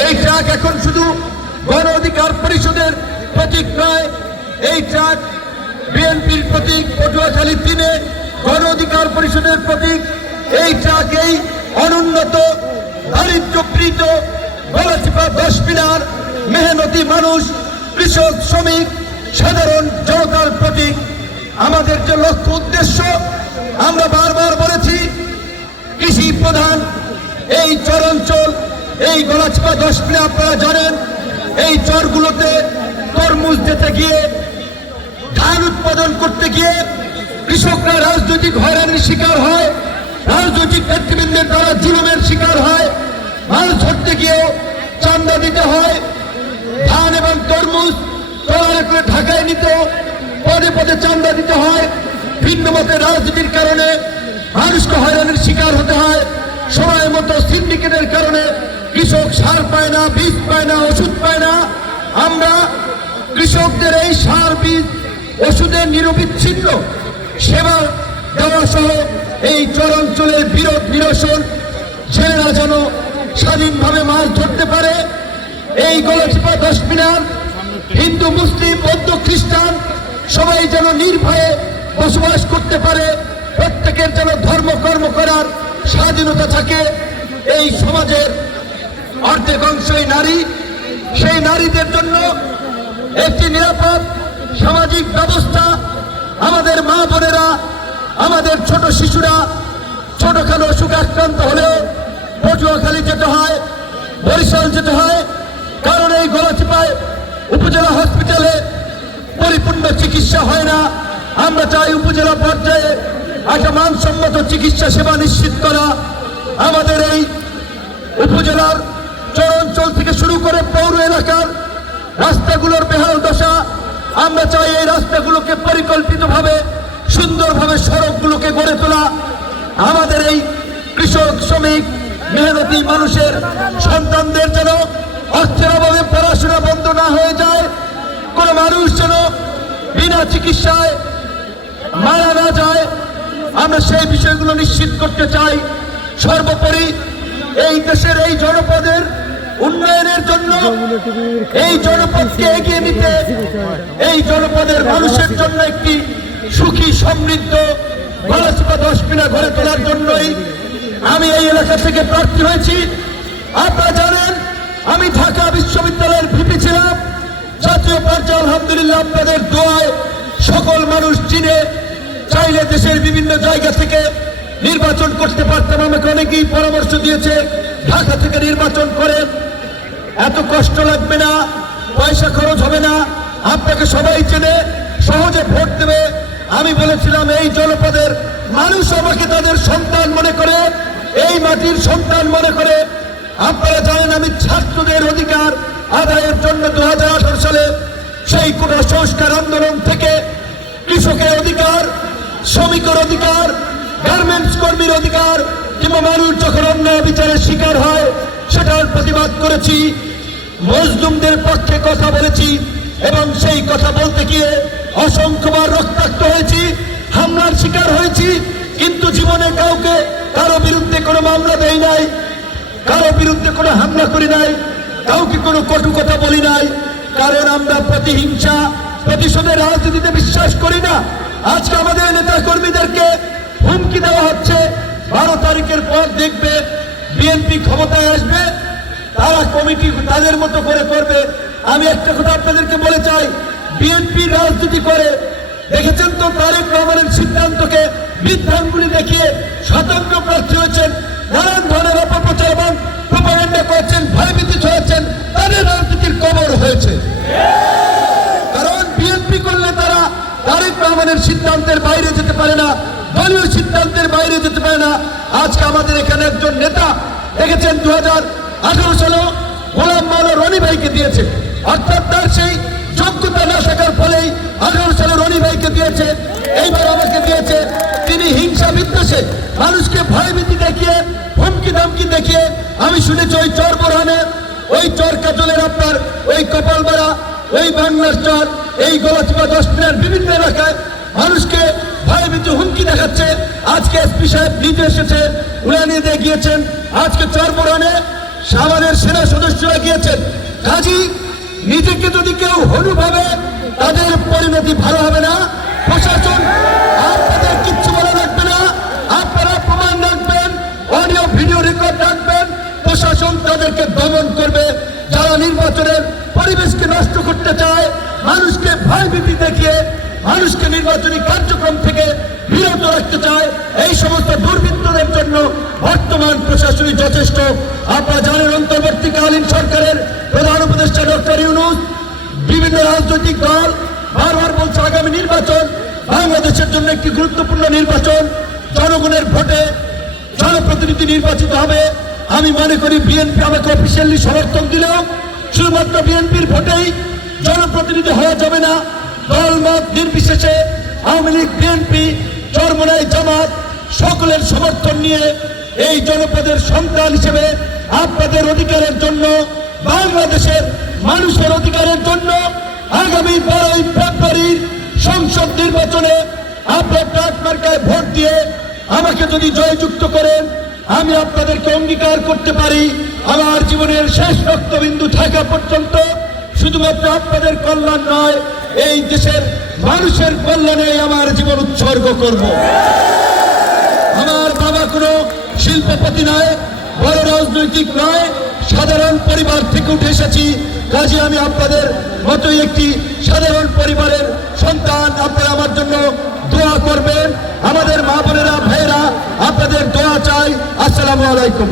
এই ট্রাক এখন শুধু গণ অধিকার পরিষদের প্রতীক নয়, এই ট্রাক বিএনপির প্রতীক পটুয়াখালী তিনে গণ অধিকার পরিষদের প্রতীক। এই ট্রাক এই অনুন্নত দারিদ্র্যপীড়িত গলাচিপা দশ পিলার মেহনতি মানুষ, কৃষক, শ্রমিক, সাধারণ জনতার প্রতীক। আমাদের যে লক্ষ্য উদ্দেশ্য, আমরা বারবার বলেছি, কৃষি প্রধান, এই চরাঞ্চল এই গলাচিপা দশ পিলা আপনারা জানেন, এই চরগুলোতে তরমুজ দিতে গিয়ে, ধান উৎপাদন করতে গিয়ে কৃষকরা রাজনৈতিক হয়রানির শিকার হয়, রাজনৈতিক নেতৃবৃন্দের দ্বারা জুলুমের শিকার হয়, মাছ ধরতে গিয়েও চান্দা দিতে হয়, ধান এবং তরমুজ ট্রলারে করে ঢাকায় নিত, পদে পদে চান্দা দিতে হয়, ভিন্ন মতের রাজনীতির কারণে মানুষকে হয়রানির শিকার হতে হয়, সময় মতো সিন্ডিকেটের কারণে কৃষক সার পায় না, বীজ পায় না, ওষুধ পায় না। আমরা কৃষকদের এই সার, বীজ, ওষুধের নিরবিচ্ছিন্ন সেবা দেওয়া সহ এই চরাঞ্চলের বিরোধ নিরসন, ছেলেরা যেন স্বাধীনভাবে মাছ ধরতে পারে। এই গলাচিপা দশ মিনার হিন্দু, মুসলিম, বৌদ্ধ, খ্রিস্টান সবাই যেন নির্ভয়ে বসবাস করতে পারে। প্রত্যেকের যেন ধর্ম কর্ম করার স্বাধীনতা থাকে। এই সমাজের অর্ধেক অংশই নারী। সেই নারীদের জন্য একটি নিরাপদ সামাজিক ব্যবস্থা আমাদের মা বোনেরা, আমাদের ছোট শিশুরা ছোটখাটো অসুখ আক্রান্ত হলেও পটুয়াখালী যেতে হয়, বরিশাল যেতে হয়, কারণ এই গলাচিপায় উপজেলা হসপিটালে পরিপূর্ণ চিকিৎসা হয় না। আমরা চাই উপজেলা পর্যায়ে একটা মানসম্মত চিকিৎসা সেবা নিশ্চিত করা। আমাদের এই উপজেলার চরাঞ্চল থেকে শুরু করে পৌর এলাকার রাস্তাগুলোর বেহাল দশা, আমরা চাই এই রাস্তাগুলোকে পরিকল্পিতভাবে, সুন্দরভাবে সড়কগুলোকে গড়ে তোলা। আমাদের এই কৃষক, শ্রমিক, মেহনতি মানুষের সন্তানদের যেন অর্থের অভাবে পড়াশোনা বন্ধ না হয়ে যায়, কোন মানুষ যেন বিনা চিকিৎসায় মারা না যায়, আমরা সেই বিষয়গুলো নিশ্চিত করতে চাই। সর্বোপরি এই দেশের এই জনপদের উন্নয়নের জন্য এই জনপদকে এগিয়ে নিতে, এই জনপদের মানুষের জন্য একটি সুখী, সমৃদ্ধ গলাচিপা দশ পিনা গড়ে তোলার জন্যই আমি এই এলাকা থেকে প্রার্থী হয়েছি। আপনারা জানেন, আমি ঢাকা বিশ্ববিদ্যালয়ের ভিপি ছিলাম। জাতীয় পর্যায়ে আলহামদুলিল্লাহ আপনাদের দোয়ায় সকল মানুষ চিনে চাইলে দেশের বিভিন্ন জায়গা থেকে নির্বাচন করতে পারতাম, আমাকে অনেকেই পরামর্শ দিয়েছে, ঢাকা থেকে নির্বাচন করেন। এত কষ্ট লাগবে না, পয়সা খরচ হবে না, আপনাকে সবাই চেনে, সহজে ভোট দেবে। আমি বলেছিলাম, এই জনপদের মানুষ আমাকে তাদের সন্তান মনে করে, এই মাটির সন্তান মনে করে। আপনারা জানেন, আমি ছাত্রদের অধিকার আদায়ের জন্য দু হাজার আঠারো সালে সেই কোটা সংস্কার আন্দোলন থেকে কৃষকের অধিকার, শ্রমিকের অধিকার গার্মেন্টস কর্মীর অধিকার কিংবা মানুষ যখন অন্যায় বিচারের শিকার হয়, সেটার প্রতিবাদ করেছি। মজলুমদের পক্ষে কথা বলেছি এবং সেই কথা বলতে গিয়ে অসংখ্যবার রক্তাক্ত হয়েছি, হামলার শিকার হয়েছি, কিন্তু জীবনে কাউকে কারও বিরুদ্ধে কোনো মামলা দেয় নাই, কারও বিরুদ্ধে কোনো হামলা করি নাই, কাউকে কোনো কটু কথা বলি নাই, কারণ আমরা প্রতিহিংসা, প্রতিশোধের রাজনীতিতে বিশ্বাস করি না। আজকে আমাদের নেতা কর্মীদেরকে হুমকি দেওয়া হচ্ছে। বারো তারিখের পর দেখবে বিএনপি ক্ষমতায় আসবে। তারা কমিটি তাদের মতো করে করবে। আমি একটা কথা আপনাদেরকে বলে চাই বিএনপি রাজনীতি করে। দেখেছেন তো তারেক রহমানের সিদ্ধান্তকে? বিভ্রামগুলি দেখিয়ে স্বতন্ত্র প্রার্থী হয়েছেন। নানান ধরনের অপপ্রচার এবং প্রপাগান্ডা করছেন, ভয়ভীতি ছড়াচ্ছেন। তাদের রাজনীতির কবর হয়েছে। কারণ বিএনপি করলে তারা তারেক রহমানের সিদ্ধান্তের বাইরে যেতে পারে না। দলীয় সিদ্ধান্তের বাইরে যেতে পারে না। আজকে আমাদের এখানে একজন নেতা দেখেছেন দু হাজার আঠারো সালে গোলাম মাওলা রনি ভাইকে দিয়েছে। অর্থাৎ তার সেই যোগ্যতা না থাকার ফলেই আঠারো সালে রনি ভাইকে দিয়েছে, এইবার আমাকে দিয়েছে। তিনি হিংসা বিদ্বেষে মানুষকে ভয়ভীতি দেখিয়ে, হুমকি ধমকি দেখিয়ে, আমি শুনেছি ওই চর বোরহানে, ওই চর কাজলের আপনার ওই কপাল কপালবাড়া, ওই বাংলার চর, এই গলাচিপা দশ বিভিন্ন এলাকায় মানুষকে হুমকি দেখাচ্ছে? আজকে এসপি সাহেব নিজে এসেছে উড়ানিয়ে দিয়ে গিয়েছেন। আজকে চর বোরহানে আমাদের সেনা সদস্যরা গিয়েছেন। কাজী, নিজেকে যদি কেউ হনু ভাবে, তাদের পরিণতি ভালো হবে না। প্রশাসন কিচ্ছু বলা লাগবে না। আপনারা প্রমাণ রাখবেন অডিও ভিডিও রেকর্ড রাখবেন। প্রশাসন তাদেরকে দমন করবে। যারা নির্বাচনের পরিবেশকে নষ্ট করতে চায়, মানুষকে ভয়ভীতি দেখিয়ে মানুষকে নির্বাচনী কার্যক্রম থেকে বিরত রাখতে চায় এই সমস্ত দুর্বৃত্তদের জন্য বর্তমান প্রশাসনিক যথেষ্ট। আপনারা জানেন, অন্তর্বর্তীকালীন সরকারের প্রধান উপদেষ্টা ডক্টর ইউনুস, বিভিন্ন রাজনৈতিক দল বারবার বলছে আগামী নির্বাচন বাংলাদেশের জন্য একটি গুরুত্বপূর্ণ নির্বাচন। জনগণের ভোটে জনপ্রতিনিধি নির্বাচিত হবে। আমি মনে করি বিএনপি আমাকে অফিসিয়ালি সমর্থন দিলেও শুধুমাত্র বিএনপির ভোটেই জনপ্রতিনিধি হওয়া যাবে না। দল মত নির্বিশেষে আওয়ামী লীগ, বিএনপি চরমনাই জামাত, সকলের সমর্থন নিয়ে এই জনপদের সন্তান হিসেবে আপনাদের অধিকারের জন্য, বাংলাদেশের মানুষের অধিকারের জন্য আগামী বারোই ফেব্রুয়ারির সংসদ নির্বাচনে আপনার ডাক মার্কায় ভোট দিয়ে আমাকে যদি জয়যুক্ত করেন, আমি আপনাদেরকে অঙ্গীকার করতে পারি। আমার জীবনের শেষ রক্তবিন্দু থাকা পর্যন্ত শুধুমাত্র আপনাদের কল্যাণ নয়, এই দেশের মানুষের কল্যাণে আমার জীবন উৎসর্গ করব। আমার বাবা কোনো শিল্পপতি নয়, বড় রাজনৈতিক নয়, সাধারণ পরিবার থেকে উঠে এসেছি। কাজে আমি আপনাদের মতোই একটি সাধারণ পরিবারের সন্তান। আপনারা আমার জন্য দোয়া করবেন। আমাদের মা বোনেরা, ভাইয়েরা, আপনাদের দোয়া চাই। আসসালামু আলাইকুম।